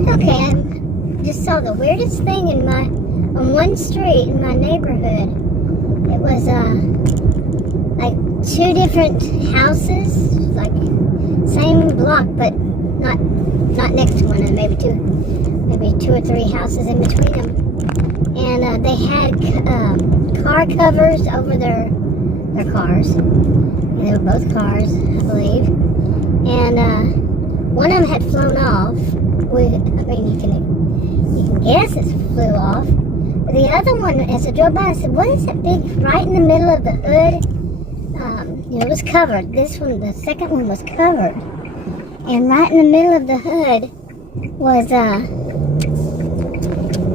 Okay, I just saw the weirdest thing on one street in my neighborhood. It was like two different houses, like same block, but not next to one another. Maybe two or three houses in between them. And they had car covers over their cars. And they were both cars, I believe. And one of them had flown off. You can guess it flew off. But the other one, as I drove by, I said, "What is that big right in the middle of the hood?" It was covered. This one, the second one, was covered, and right in the middle of the hood was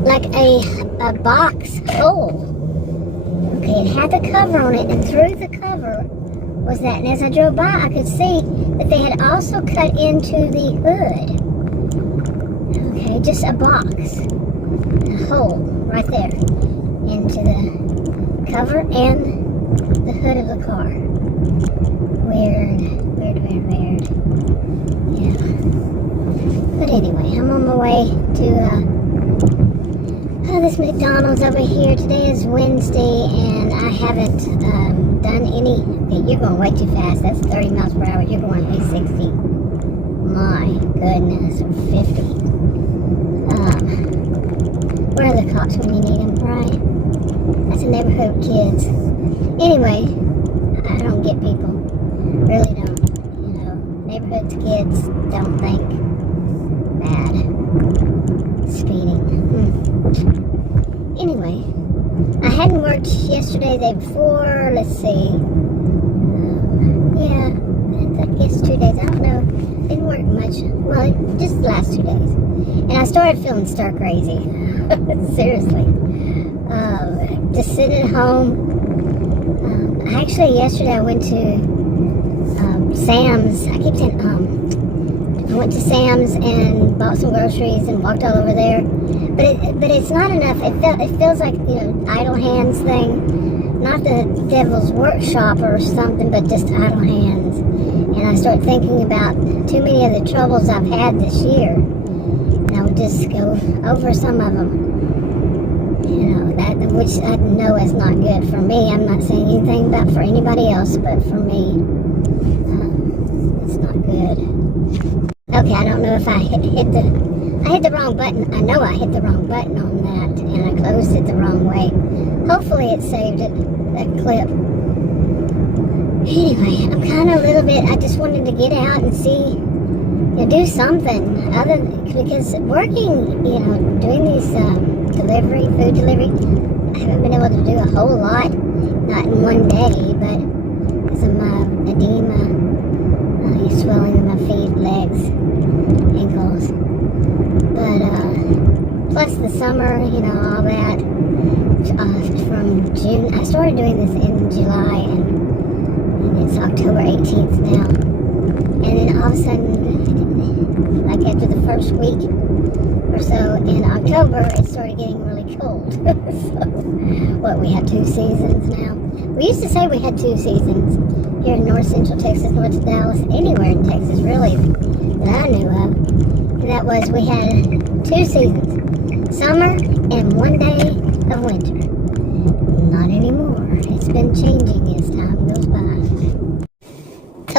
like a box hole. Okay, it had the cover on it, and through the cover was that. And as I drove by, I could see that they had also cut into the hood. Okay, just a box, a hole right there into the cover and the hood of the car. Weird. Yeah. But anyway, I'm on my way to this McDonald's over here. Today is Wednesday, and I haven't done any. Okay, you're going way too fast. That's 30 miles per hour. You're going at least 60. My goodness, or 50. Where are the cops when you need them, right? That's a neighborhood of kids. Anyway, I don't get people. Really don't. Neighborhood kids don't think bad. Speeding. Anyway, I hadn't worked yesterday, the day before. Let's see. I guess 2 days. I don't know. Didn't work much. Well, just the last 2 days. And I started feeling stir crazy. Seriously. Just sitting at home. Actually, yesterday I went to Sam's. I keep saying I went to Sam's and bought some groceries and walked all over there. But it's not enough. It feels like idle hands thing. Not the devil's workshop or something, but just idle hands. And I started thinking about too many of the troubles I've had this year. And I would just go over some of them. Which I know is not good for me. I'm not saying anything about for anybody else, but for me, it's not good. Okay, I don't know if I hit the wrong button. I know I hit the wrong button on that, and I closed it the wrong way. Hopefully it saved it, that clip. Anyway, I'm kind of a little bit, I just wanted to get out and see, do something because working, doing these food delivery, I haven't been able to do a whole lot, not in one day, but because of my edema, swelling in my feet, legs, ankles. But plus the summer, all that. From June, I started doing this in July, and it's October 18th now. And then all of a sudden, like after the first week or so in October, it started getting really cold. So, we have 2 seasons now. We used to say we had 2 seasons here in North Central Texas, north of Dallas, anywhere in Texas really that I knew of. And that was we had 2 seasons, summer and 1 day of winter. Not anymore. It's been changing as time goes by.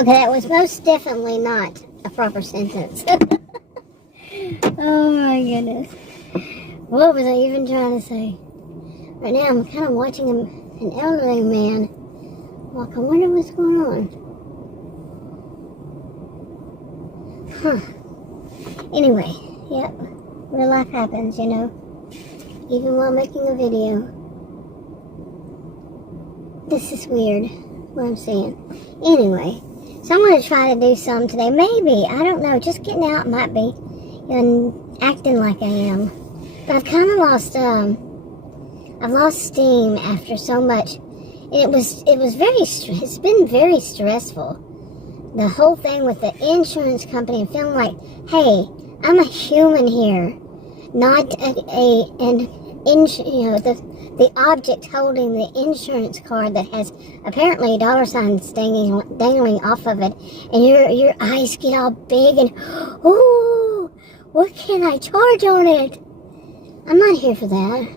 Okay, that was most definitely not a proper sentence. Oh my goodness. What was I even trying to say? Right now I'm kind of watching an elderly man walk. I wonder what's going on. Anyway, yep. Real life happens, even while making a video. This is weird, what I'm saying. Anyway, so I'm going to try to do some today. Maybe, I don't know, just getting out might be, and acting like I am. But I've kind of lost, I've lost steam after so much. And it's been very stressful. The whole thing with the insurance company and feeling like, hey, I'm a human here, not the object holding the insurance card that has apparently dollar signs dangling off of it, and your eyes get all big and, ooh, what can I charge on it? I'm not here for that.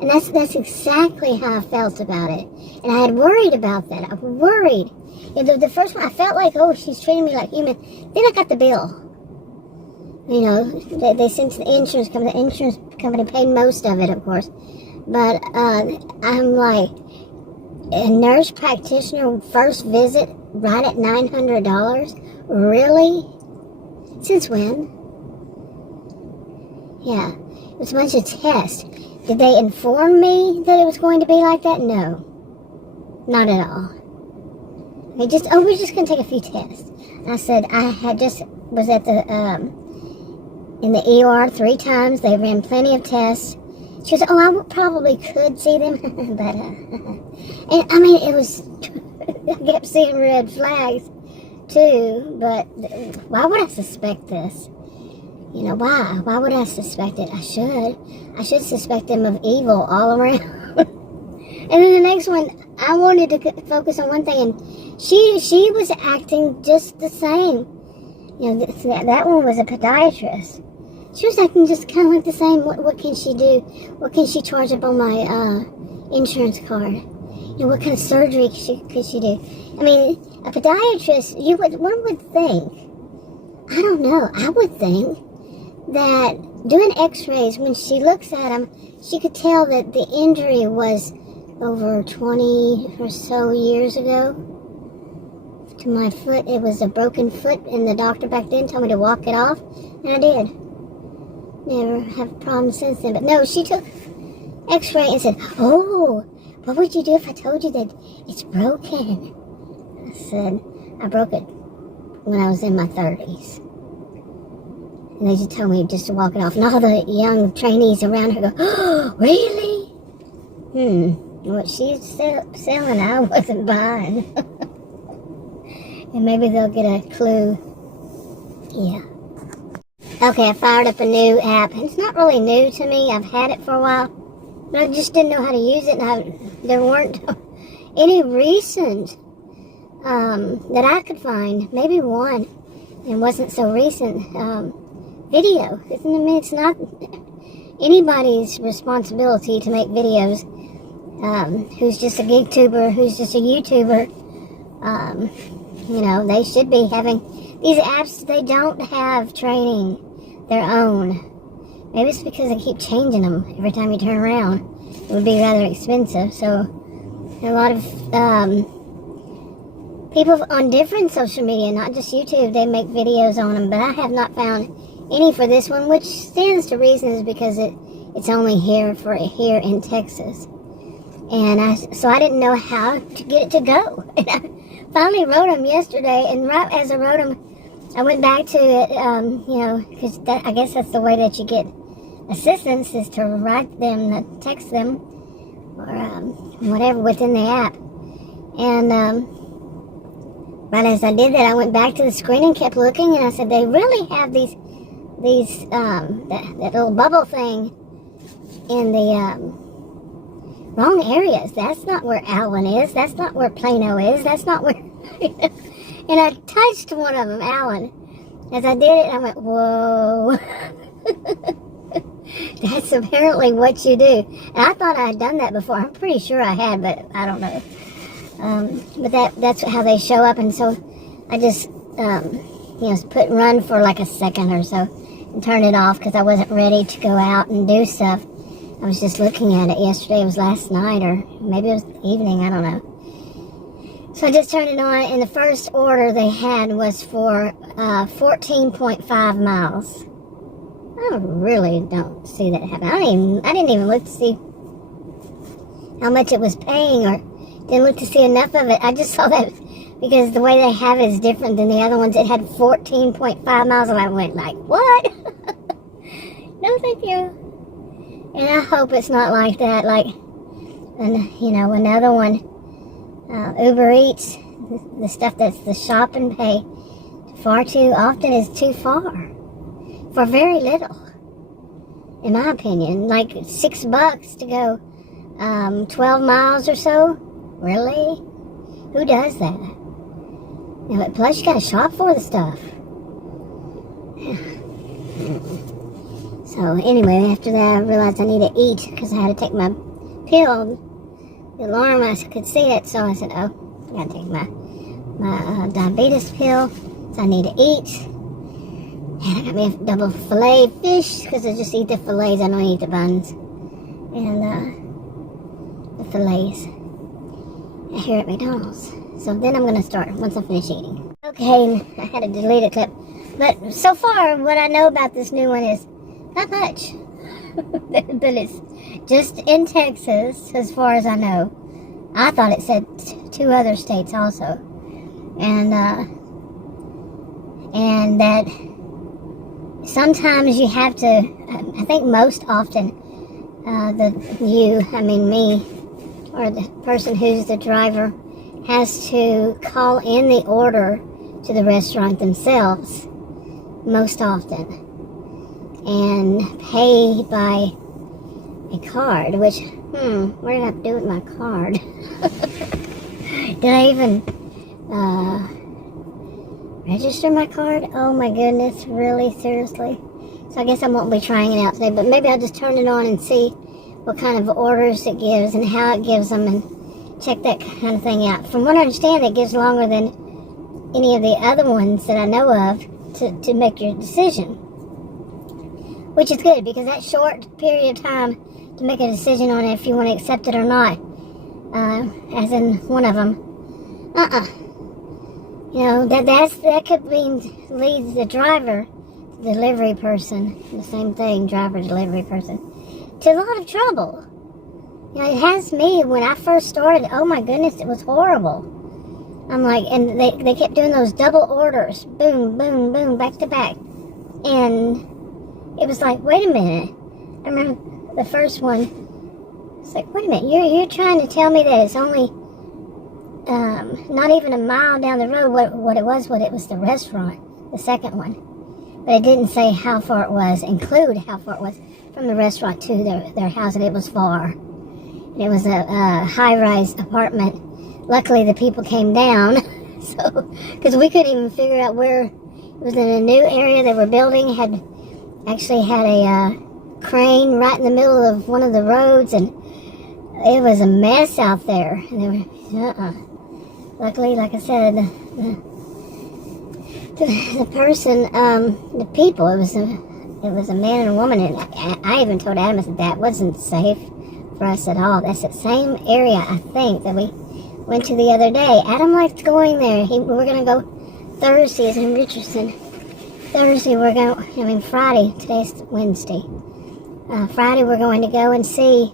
And that's exactly how I felt about it. And I had worried about that. I worried. The first one, I felt like, oh, she's treating me like human. Then I got the bill. You know, they sent to the insurance company. The insurance company paid most of it, of course. But I'm like, a nurse practitioner first visit right at $900? Really? Since when? Yeah. It was a bunch of tests. Did they inform me that it was going to be like that? No. Not at all. We're just going to take a few tests. I said, was at the, in the ER 3 times. They ran plenty of tests. She goes, I probably could see them. But, and I mean, it was, I kept seeing red flags too. But why would I suspect this? You know, why? Why would I suspect it? I should suspect them of evil all around. And then the next one, I wanted to focus on one thing, and she was acting just the same. You know, that one was a podiatrist. She was acting just kind of like the same. What can she do? What can she charge up on my insurance card? You know, what kind of surgery could she do? I mean, a podiatrist, one would think, I don't know, I would think that doing x-rays, when she looks at them, she could tell that the injury was over 20 or so years ago to my foot. It was a broken foot, and the doctor back then told me to walk it off, and I did. Never have problems since then. But no, she took x-ray and said, oh, what would you do if I told you that it's broken? I said, I broke it when I was in my 30s. And they just told me just to walk it off. And all the young trainees around her go, oh, really? What she's selling, I wasn't buying. And maybe they'll get a clue. Yeah. Okay, I fired up a new app. It's not really new to me. I've had it for a while. But I just didn't know how to use it. And there weren't any recent that I could find. Maybe one. And wasn't so recent. Video. I mean, it's not anybody's responsibility to make videos. Who's just a gig tuber, who's just a YouTuber. You know, they should be having these apps. They don't have training their own. Maybe it's because they keep changing them every time you turn around. It would be rather expensive. So a lot of people on different social media, not just YouTube, they make videos on them. But I have not found any for this one, which stands to reason is because it's only here in Texas. And so I didn't know how to get it to go. And I finally wrote them yesterday, and right as I wrote them, I went back to it, you know, because I guess that's the way that you get assistance, is to write them, text them, or whatever within the app. And right as I did that, I went back to the screen and kept looking, and I said, they really have these that little bubble thing in the wrong areas. That's not where Allen is. That's not where Plano is. That's not where... And I touched one of them, Allen. As I did it, I went, whoa. That's apparently what you do. And I thought I had done that before. I'm pretty sure I had, but I don't know. But that's how they show up. And so I just, you know, run for like a second or so and turn it off because I wasn't ready to go out and do stuff. I was just looking at it yesterday. It was last night, or maybe it was evening. I don't know. So I just turned it on, and the first order they had was for 14.5 miles. I really don't see that happen. I didn't even look to see how much it was paying, or didn't look to see enough of it. I just saw that because the way they have it is different than the other ones. It had 14.5 miles, and I went like, what? No, thank you. And I hope it's not like that. Like, and you know, another one. Uber Eats, the stuff that's the shop and pay, far too often is too far for very little, in my opinion. Like $6 to go 12 miles or so. Really? Who does that? You know, plus you got to shop for the stuff. So anyway, after that, I realized I need to eat because I had to take my pill. The alarm, I could see it, so I said, oh, I gotta take my diabetes pill, so I need to eat. And I got me a double filet fish because I just eat the fillets. I don't eat the buns. And the fillets here at McDonald's. So then I'm gonna start once I finish eating. Okay, I had to delete a clip. But so far, what I know about this new one is not much. But it's just in Texas, as far as I know. I thought it said 2 other states also. And that sometimes you have to, I think most often, me, or the person who's the driver, has to call in the order to the restaurant themselves, most often, and pay by a card, which, what did I do with my card? Did I even register my card? Oh my goodness, really, seriously? So I guess I won't be trying it out today, but maybe I'll just turn it on and see what kind of orders it gives and how it gives them and check that kind of thing out. From what I understand, it gives longer than any of the other ones that I know of to make your decision. Which is good, because that short period of time to make a decision on if you want to accept it or not, as in one of them, you know, that could leads the driver, the delivery person, the same thing, driver, delivery person, to a lot of trouble. You know, it has me. When I first started, oh my goodness, it was horrible. I'm like, and they kept doing those double orders, boom, boom, boom, back to back, and it was like, wait a minute. I remember the first one. It's like, wait a minute, you're trying to tell me that it's only not even a mile down the road. What it was the restaurant, the second one, but it didn't say how far it was, include how far it was from the restaurant to their house, and it was far. It was a high-rise apartment. Luckily, the people came down, so because we couldn't even figure out where. It was in a new area they were building. Actually had a crane right in the middle of one of the roads, and it was a mess out there. And they were, Luckily, like I said, the person, the people, it was a man and a woman, and I even told Adam, I said, that wasn't safe for us at all. That's the same area, I think, that we went to the other day. Adam liked going there. We're going to go Thursday, is in Richardson. Thursday, Friday, today's Wednesday. Friday, we're going to go and see,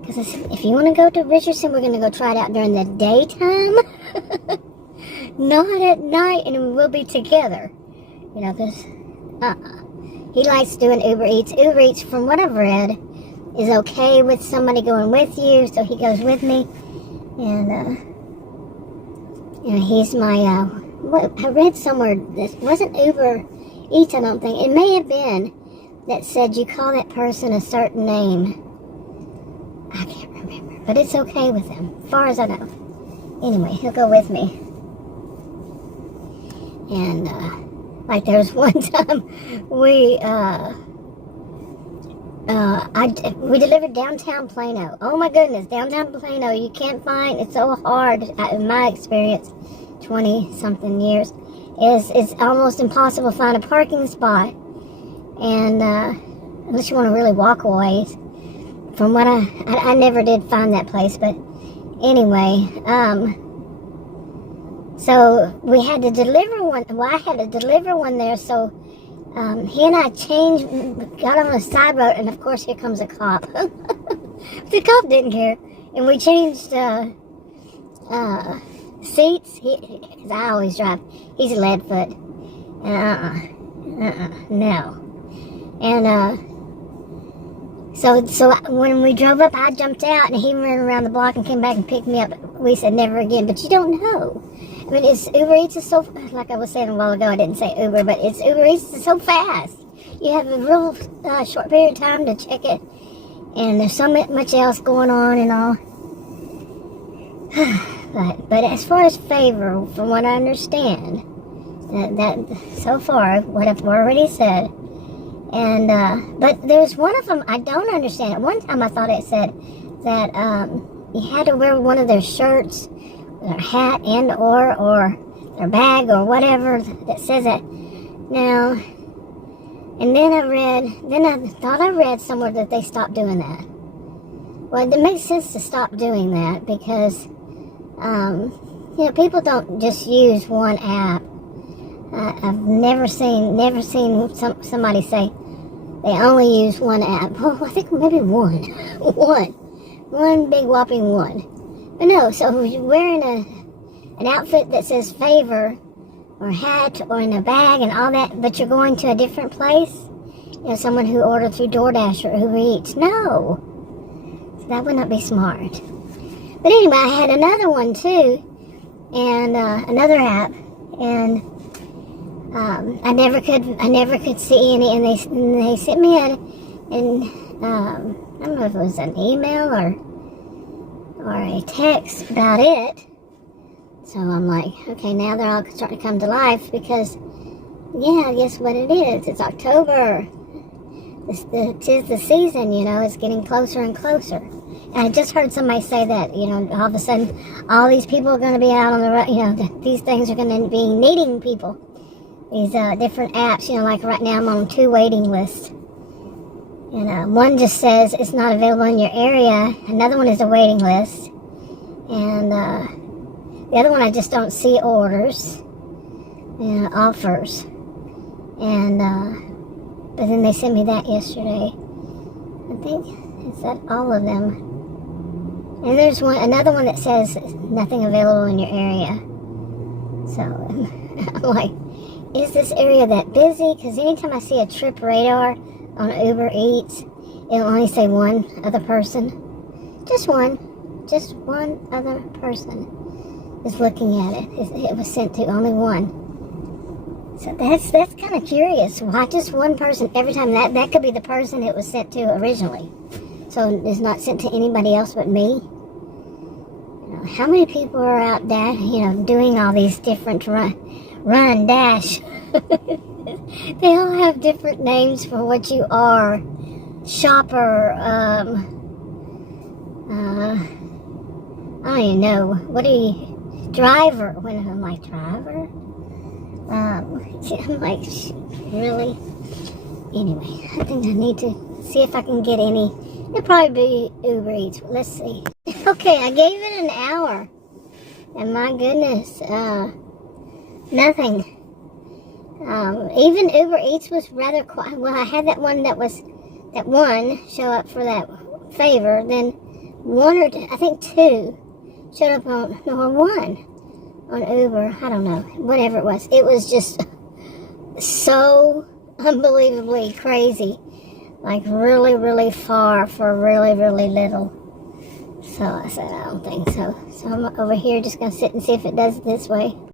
because I said, if you want to go to Richardson, we're going to go try it out during the daytime, not at night, and we'll be together, you know, because, he likes doing Uber Eats. Uber Eats, from what I've read, is okay with somebody going with you, so he goes with me, and, you know, he's my, I read somewhere, this wasn't Uber Eats, I don't think. It may have been that said you call that person a certain name. I can't remember, but it's okay with him, as far as I know. Anyway, he'll go with me. And, like there was one time we delivered downtown Plano. Oh my goodness, downtown Plano, you can't find, it's so hard, in my experience, 20-something years, it's almost impossible to find a parking spot, and unless you want to really walk away. From what I never did find that place, but anyway, so we had to deliver one. Well, I had to deliver one there, so he and I got on a side road, and of course here comes a cop. The cop didn't care, and we changed seats. Because I always drive. He's a lead foot. No. And so when we drove up, I jumped out, and he ran around the block and came back and picked me up. We said never again, but you don't know. I mean, Uber Eats is so, like I was saying a while ago, I didn't say Uber, but Uber Eats is so fast. You have a real short period of time to check it, and there's so much else going on and all. But as far as favor, from what I understand, that so far, what I've already said, And, but there's one of them I don't understand. At one time I thought it said that, you had to wear one of their shirts, their hat or their bag or whatever that says that. Now, and then I thought I read somewhere that they stopped doing that. Well, it makes sense to stop doing that because, people don't just use one app. I've never seen somebody say they only use one app. Well, I think maybe one big whopping one. But no, so if you're wearing an outfit that says favor or hat or in a bag and all that, but you're going to a different place, someone who ordered through DoorDash or Uber Eats, no, so that would not be smart. But anyway, I had another one too, and another app, and I never could see any, and they sent me I don't know if it was an email or a text about it. So I'm like, okay, now they're all starting to come to life because, guess what it is? It's October. Tis the season, it's getting closer and closer. And I just heard somebody say that, all of a sudden, all these people are going to be out on the road, these things are going to be needing people. These different apps, like right now I'm on 2 waiting lists. And one just says it's not available in your area. Another one is a waiting list. And the other one I just don't see orders, offers. And, but then they sent me that yesterday. I think it's that all of them. And there's another one that says nothing available in your area. So I'm like, is this area that busy? Because anytime I see a trip radar on Uber Eats, it'll only say one other person. Just one other person is looking at it. It was sent to only one. So that's kind of curious. Why just one person every time? That could be the person it was sent to originally. So it's not sent to anybody else but me. How many people are out there, doing all these different run, dash. They all have different names for what you are. Shopper, I don't even know. What are you? Driver. When I'm like, driver? I'm like, really? Anyway, I think I need to see if I can get any. It'll probably be Uber Eats. Let's see. Okay, I gave it an hour. And my goodness, nothing. Even Uber Eats was rather quiet. Well, I had that one show up for that favor. Then I think 2 showed up one on Uber. I don't know, whatever it was. It was just so unbelievably crazy. Like really, really far for really, really little. So I said, I don't think so. So I'm over here just going to sit and see if it does it this way.